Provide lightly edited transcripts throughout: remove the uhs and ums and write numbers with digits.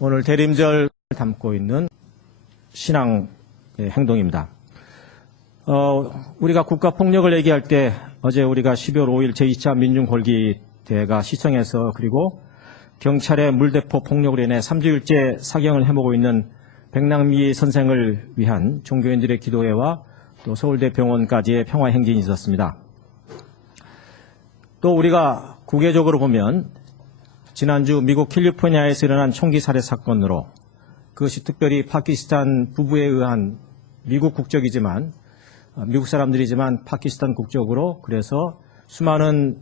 오늘 대림절을 담고 있는 신앙 행동입니다. 우리가 국가폭력을 얘기할 때 어제 우리가 12월 5일 제2차 민중궐기대회가 시청에서 그리고 경찰의 물대포 폭력으로 인해 3주일째 사경을 해보고 있는 백남기 선생을 위한 종교인들의 기도회와 또 서울대 병원까지의 평화행진이 있었습니다. 또 우리가 국외적으로 보면 지난주 미국 캘리포니아에서 일어난 총기 살해 사건으로 그것이 특별히 파키스탄 부부에 의한 미국 국적이지만 미국 사람들이지만 파키스탄 국적으로 그래서 수많은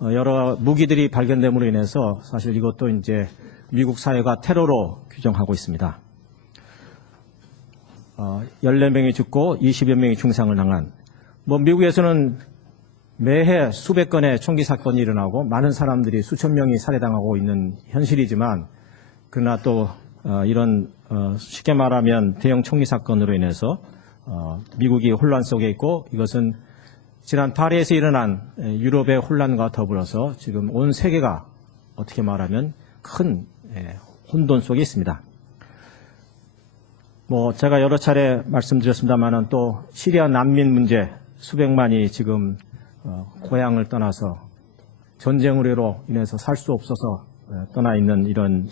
여러 무기들이 발견됨으로 인해서 사실 이것도 이제 미국 사회가 테러로 규정하고 있습니다. 14명이 죽고 20여 명이 중상을 당한 미국에서는 매해 수백 건의 총기 사건이 일어나고 많은 사람들이 수천 명이 살해당하고 있는 현실이지만 그러나 또 이런 쉽게 말하면 대형 총기 사건으로 인해서 미국이 혼란 속에 있고 이것은 지난 파리에서 일어난 유럽의 혼란과 더불어서 지금 온 세계가 어떻게 말하면 큰 혼돈 속에 있습니다. 제가 여러 차례 말씀드렸습니다만은 또 시리아 난민 문제 수백만이 지금 고향을 떠나서 전쟁으로 인해서 살 수 없어서 떠나 있는 이런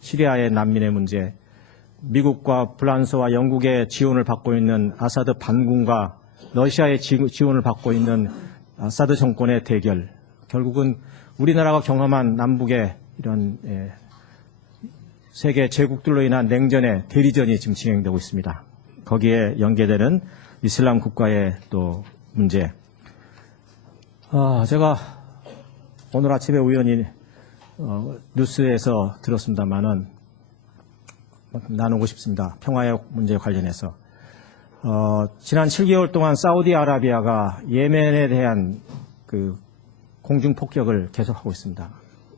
시리아의 난민의 문제, 미국과 프랑스와 영국의 지원을 받고 있는 아사드 반군과 러시아의 지원을 받고 있는 아사드 정권의 대결, 결국은 우리나라가 경험한 남북의 이런 세계 제국들로 인한 냉전의 대리전이 지금 진행되고 있습니다. 거기에 연계되는 이슬람 국가의 또 문제. 제가 오늘 아침에 우연히 뉴스에서 들었습니다만은 나누고 싶습니다. 평화의 문제에 관련해서. 지난 7개월 동안 사우디아라비아가 예멘에 대한 그 공중폭격을 계속하고 있습니다.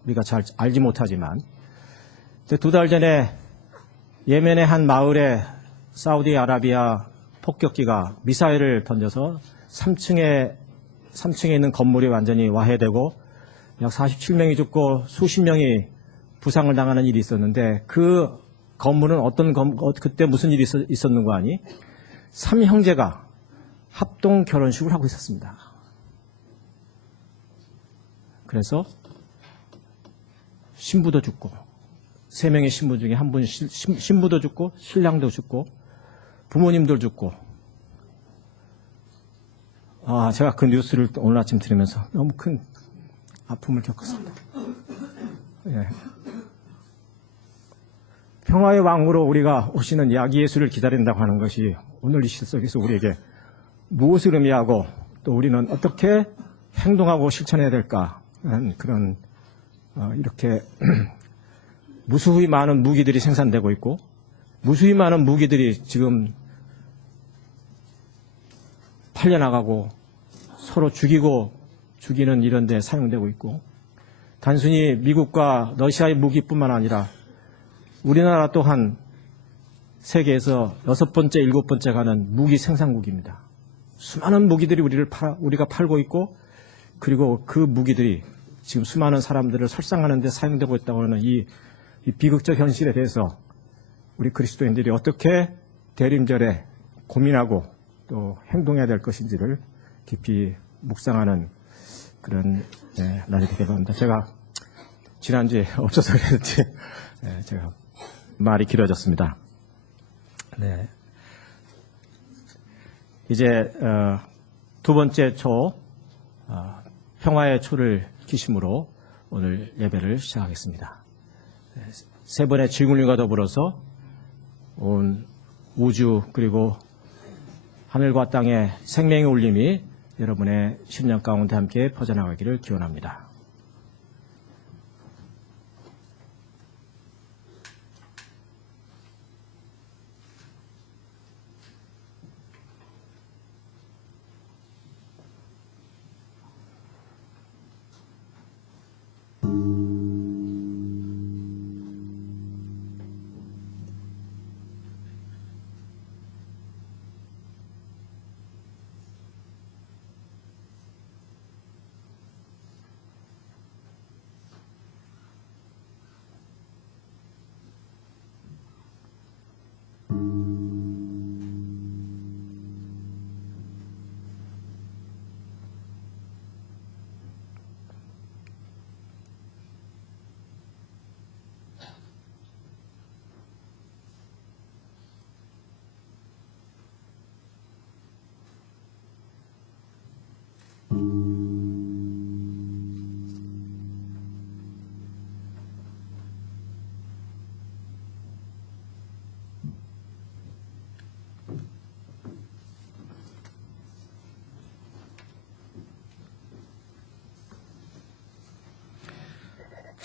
우리가 잘 알지 못하지만. 2달 전에 예멘의 한 마을에 사우디아라비아 폭격기가 미사일을 던져서 3층에 있는 건물이 완전히 와해되고 약 47명이 죽고 수십 명이 부상을 당하는 일이 있었는데 그 건물은 그때 무슨 일이 있었는가 하니 3형제가 합동 결혼식을 하고 있었습니다. 그래서 신부도 죽고 3명의 신부 중에 한 분 신부도 죽고 신랑도 죽고 부모님도 죽고 제가 그 뉴스를 오늘 아침 들으면서 너무 큰 아픔을 겪었습니다. 예. 평화의 왕으로 우리가 오시는 야기 예수를 기다린다고 하는 것이 오늘 이 시대 속에서 우리에게 무엇을 의미하고 또 우리는 어떻게 행동하고 실천해야 될까 하는 그런 이렇게 무수히 많은 무기들이 생산되고 있고 무수히 많은 무기들이 지금 팔려나가고 서로 죽이는 이런 데 사용되고 있고 단순히 미국과 러시아의 무기뿐만 아니라 우리나라 또한 세계에서 6번째, 7번째 가는 무기 생산국입니다. 수많은 무기들이 우리가 팔고 있고 그리고 그 무기들이 지금 수많은 사람들을 설상하는 데 사용되고 있다고 하는 이 비극적 현실에 대해서 우리 그리스도인들이 어떻게 대림절에 고민하고 또 행동해야 될 것인지를 깊이 묵상하는 그런 날이 되게 됩니다. 제가 지난주에 없어서 그랬지 제가 말이 길어졌습니다. 네. 이제 2번째 초 평화의 초를 기심으로 오늘 예배를 시작하겠습니다. 3번의 지구물과 더불어서 온 우주 그리고 하늘과 땅의 생명의 울림이 여러분의 심령 가운데 함께 퍼져나가기를 기원합니다.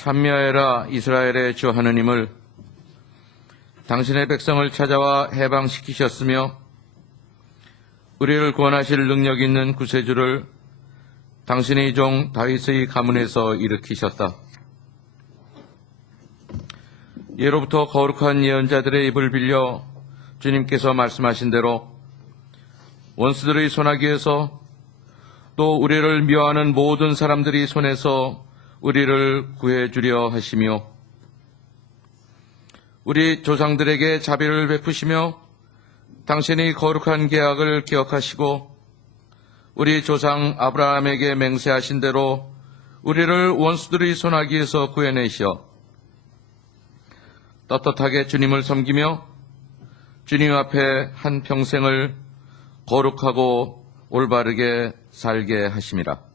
참여해라 이스라엘의 주 하느님을, 당신의 백성을 찾아와 해방시키셨으며 우리를 구원하실 능력 있는 구세주를 당신의 종 다윗의 가문에서 일으키셨다. 예로부터 거룩한 예언자들의 입을 빌려 주님께서 말씀하신 대로 원수들의 손아귀에서 또 우리를 미워하는 모든 사람들이 손에서 우리를 구해주려 하시며 우리 조상들에게 자비를 베푸시며 당신의 거룩한 계약을 기억하시고 우리 조상 아브라함에게 맹세하신 대로 우리를 원수들의 손아귀에서 구해내시어 떳떳하게 주님을 섬기며 주님 앞에 한 평생을 거룩하고 올바르게 살게 하심이라.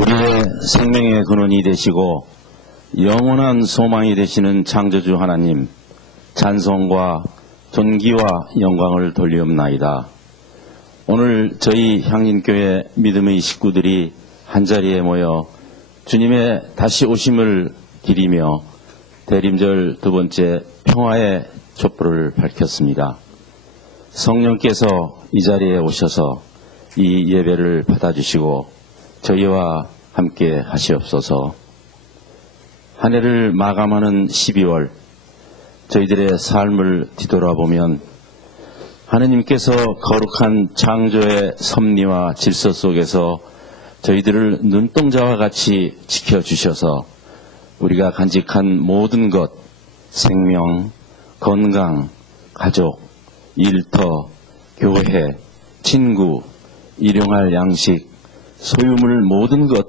우리의 생명의 근원이 되시고 영원한 소망이 되시는 창조주 하나님, 찬송과 존귀와 영광을 돌리옵나이다. 오늘 저희 향림교회 믿음의 식구들이 한자리에 모여 주님의 다시 오심을 기리며 대림절 두 번째 평화의 촛불을 밝혔습니다. 성령께서 이 자리에 오셔서 이 예배를 받아주시고 저희와 함께 하시옵소서. 한 해를 마감하는 12월, 저희들의 삶을 뒤돌아보면 하느님께서 거룩한 창조의 섭리와 질서 속에서 저희들을 눈동자와 같이 지켜주셔서 우리가 간직한 모든 것, 생명, 건강, 가족, 일터, 교회, 친구, 일용할 양식, 소유물 모든 것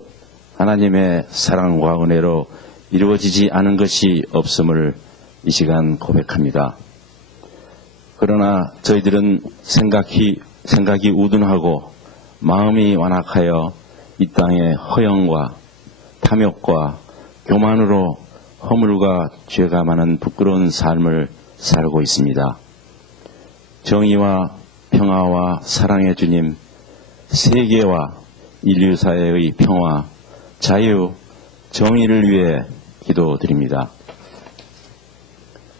하나님의 사랑과 은혜로 이루어지지 않은 것이 없음을 이 시간 고백합니다. 그러나 저희들은 생각이 우둔하고 마음이 완악하여 이 땅의 허영과 탐욕과 교만으로 허물과 죄가 많은 부끄러운 삶을 살고 있습니다. 정의와 평화와 사랑의 주님, 세계와 인류사회의 평화, 자유, 정의를 위해 기도드립니다.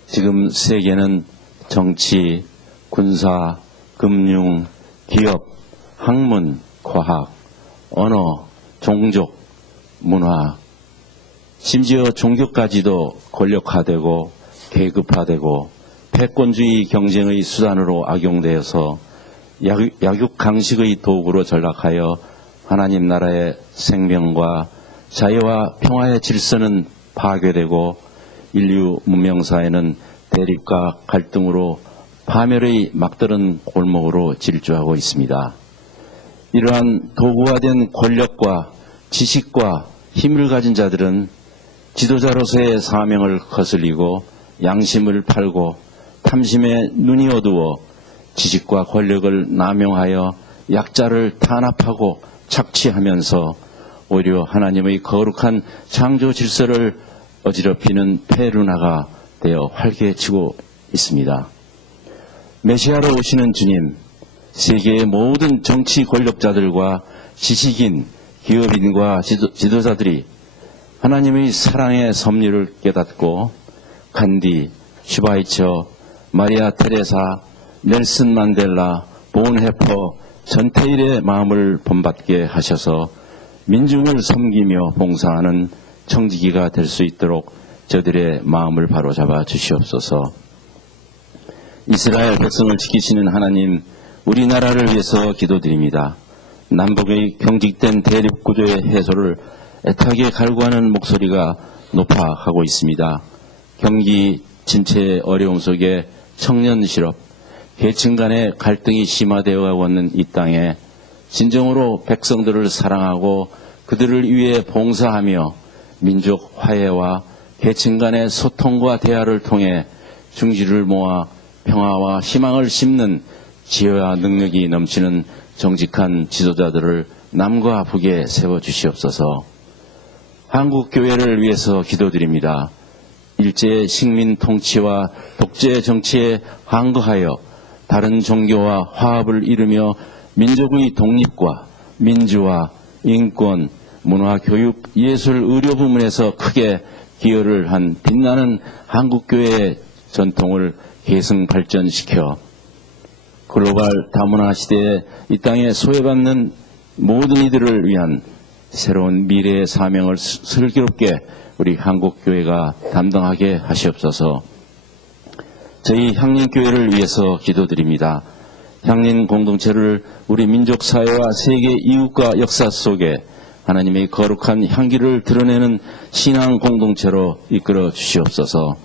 지금 세계는 정치, 군사, 금융, 기업, 학문, 과학, 언어, 종족, 문화, 심지어 종교까지도 권력화되고 계급화되고 패권주의 경쟁의 수단으로 악용되어서 약육강식의 도구로 전락하여 하나님 나라의 생명과 자유와 평화의 질서는 파괴되고 인류 문명사회는 대립과 갈등으로 파멸의 막다른 골목으로 질주하고 있습니다. 이러한 도구화된 권력과 지식과 힘을 가진 자들은 지도자로서의 사명을 거슬리고 양심을 팔고 탐심에 눈이 어두워 지식과 권력을 남용하여 약자를 탄압하고 착취하면서 오히려 하나님의 거룩한 창조 질서를 어지럽히는 페루나가 되어 활개치고 있습니다. 메시아로 오시는 주님, 세계의 모든 정치 권력자들과 지식인, 기업인과 지도자들이 하나님의 사랑의 섭리를 깨닫고 간디, 슈바이처, 마리아 테레사, 넬슨 만델라, 본헤퍼, 전태일의 마음을 본받게 하셔서 민중을 섬기며 봉사하는 청지기가 될 수 있도록 저들의 마음을 바로잡아 주시옵소서. 이스라엘 백성을 지키시는 하나님, 우리나라를 위해서 기도드립니다. 남북의 경직된 대립구조의 해소를 애타게 갈구하는 목소리가 높아가고 있습니다. 경기, 진체의 어려움 속에 청년 실업, 계층 간의 갈등이 심화되어 가고 있는 이 땅에 진정으로 백성들을 사랑하고 그들을 위해 봉사하며 민족 화해와 계층 간의 소통과 대화를 통해 중지를 모아 평화와 희망을 심는 지혜와 능력이 넘치는 정직한 지도자들을 남과 북에 세워주시옵소서. 한국교회를 위해서 기도드립니다. 일제 식민 통치와 독재 정치에 항거하여 다른 종교와 화합을 이루며 민족의 독립과 민주화, 인권, 문화, 교육, 예술, 의료 부문에서 크게 기여를 한 빛나는 한국교회의 전통을 계승 발전시켜 글로벌 다문화 시대에 이 땅에 소외받는 모든 이들을 위한 새로운 미래의 사명을 슬기롭게 우리 한국교회가 담당하게 하시옵소서. 저희 향린교회를 위해서 기도드립니다. 향린 공동체를 우리 민족 사회와 세계 이웃과 역사 속에 하나님의 거룩한 향기를 드러내는 신앙 공동체로 이끌어 주시옵소서.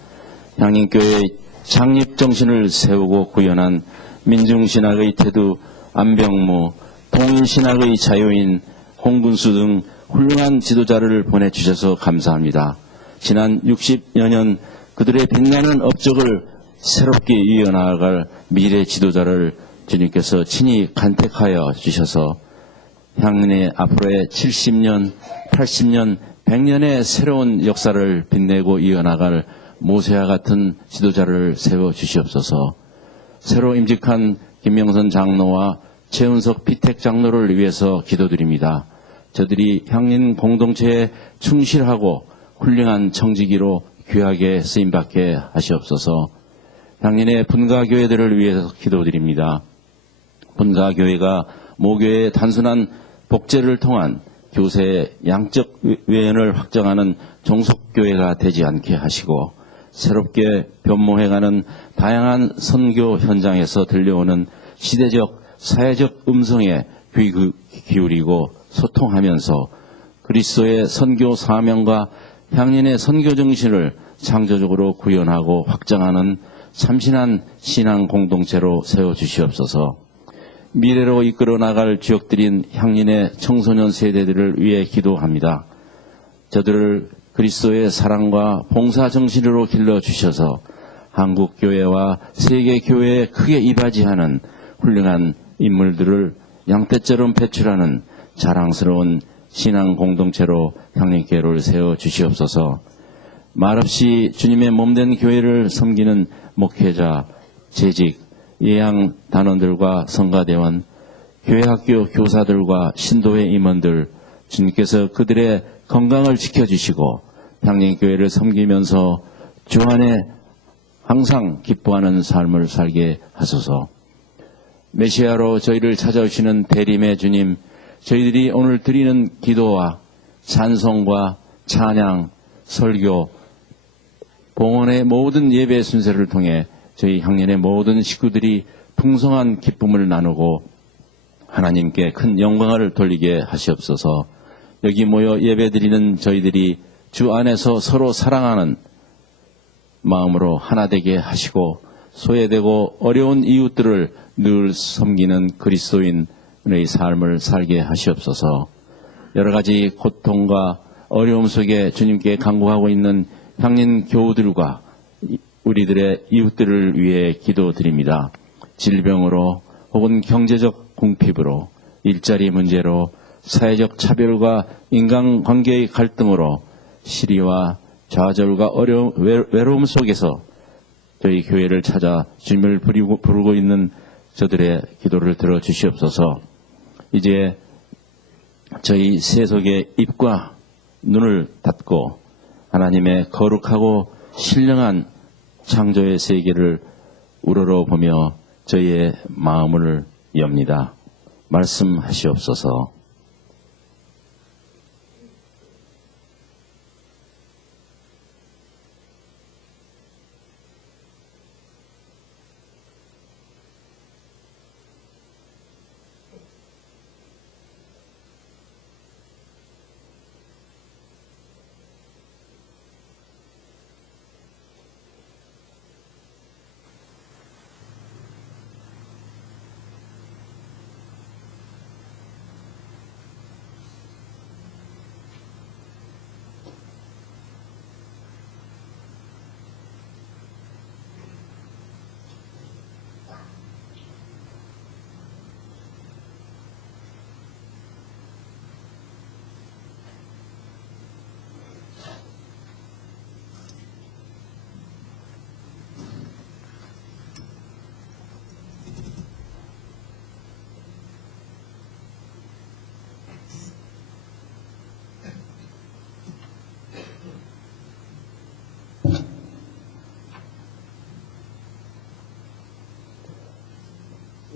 향린교회의 창립 정신을 세우고 구현한 민중신학의 태두 안병무, 통일신학의 자유인 홍군수 등 훌륭한 지도자를 보내주셔서 감사합니다. 지난 60여 년 그들의 빛나는 업적을 새롭게 이어나갈 미래 지도자를 주님께서 친히 간택하여 주셔서 향린의 앞으로의 70년, 80년, 100년의 새로운 역사를 빛내고 이어나갈 모세와 같은 지도자를 세워주시옵소서. 새로 임직한 김명선 장로와 최은석 피택 장로를 위해서 기도드립니다. 저들이 향린 공동체에 충실하고 훌륭한 청지기로 귀하게 쓰임받게 하시옵소서. 향린의 분가교회들을 위해서 기도드립니다. 분가교회가 모교의 단순한 복제를 통한 교세의 양적 외연을 확정하는 종속교회가 되지 않게 하시고 새롭게 변모해가는 다양한 선교 현장에서 들려오는 시대적, 사회적 음성에 귀 기울이고 소통하면서 그리스도의 선교 사명과 향린의 선교 정신을 창조적으로 구현하고 확장하는 참신한 신앙 공동체로 세워주시옵소서. 미래로 이끌어 나갈 지역들인 향린의 청소년 세대들을 위해 기도합니다. 저들을 그리스도의 사랑과 봉사 정신으로 길러주셔서 한국교회와 세계교회에 크게 이바지하는 훌륭한 인물들을 양떼처럼 배출하는 자랑스러운 신앙 공동체로 향린교회를 세워주시옵소서. 말없이 주님의 몸된 교회를 섬기는 목회자, 재직, 예양 단원들과 성가대원, 교회학교 교사들과 신도회 임원들, 주님께서 그들의 건강을 지켜주시고 향린교회를 섬기면서 주 안에 항상 기뻐하는 삶을 살게 하소서. 메시아로 저희를 찾아오시는 대림의 주님, 저희들이 오늘 드리는 기도와 찬송과 찬양, 설교, 봉헌의 모든 예배 순서를 통해 저희 향린의 모든 식구들이 풍성한 기쁨을 나누고 하나님께 큰 영광을 돌리게 하시옵소서. 여기 모여 예배드리는 저희들이 주 안에서 서로 사랑하는 마음으로 하나 되게 하시고 소외되고 어려운 이웃들을 늘 섬기는 그리스도인의 삶을 살게 하시옵소서. 여러 가지 고통과 어려움 속에 주님께 간구하고 있는 향린 교우들과 우리들의 이웃들을 위해 기도드립니다. 질병으로 혹은 경제적 궁핍으로 일자리 문제로 사회적 차별과 인간관계의 갈등으로 시리와 좌절과 어려움, 외로움 속에서 저희 교회를 찾아 주님을 부르고 있는 저들의 기도를 들어주시옵소서. 이제 저희 세속의 입과 눈을 닫고 하나님의 거룩하고 신령한 창조의 세계를 우러러보며 저희의 마음을 엽니다. 말씀하시옵소서.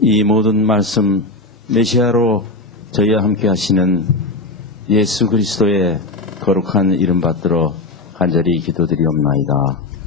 이 모든 말씀 메시아로 저희와 함께 하시는 예수 그리스도의 거룩한 이름 받들어 간절히 기도드리옵나이다.